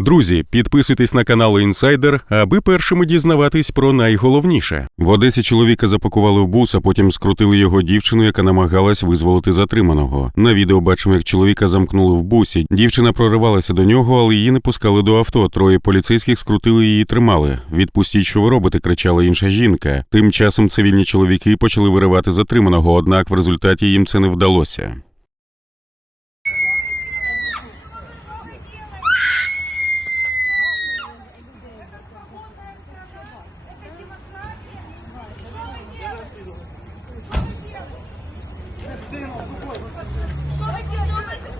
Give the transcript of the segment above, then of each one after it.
Друзі, підписуйтесь на канал Інсайдер, аби першими дізнаватись про найголовніше. В Одесі чоловіка запакували в бус, а потім скрутили його дівчину, яка намагалась визволити затриманого. На відео бачимо, як чоловіка замкнули в бусі. Дівчина проривалася до нього, але її не пускали до авто. Троє поліцейських скрутили її, і тримали. Відпустіть, що ви робите, кричала інша жінка. Тим часом цивільні чоловіки почали виривати затриманого, однак в результаті їм це не вдалося.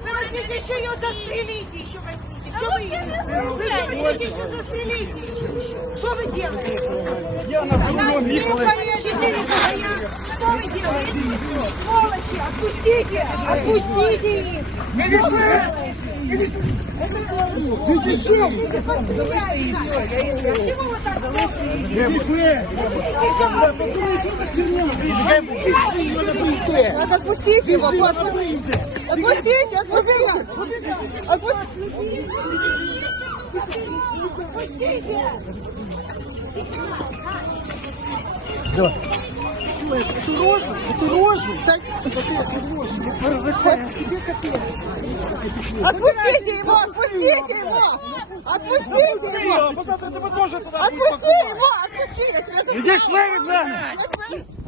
Вы возьмите еще ее застрелите, еще возьмите. Что вы Вы же возьмите еще застрелите. еще. Что вы делаете? Я на Она рулем не ехала. поедет, Что вы делаете? Сволочи, отпустите! Отпустите их! Что вы делаете? Ты что? А чего вы так делаете? Так отпустите его, отпустите, отпустите, отпустите, отпустите. Эту рожу, эту рожу, так, эту рожу, тебе капец. Отпустите его, отпустите его, отпустите его, Бо завтра тебе теж туди будуть отпусти его, отпусти, я тебя Іди шли від мене! заставляю.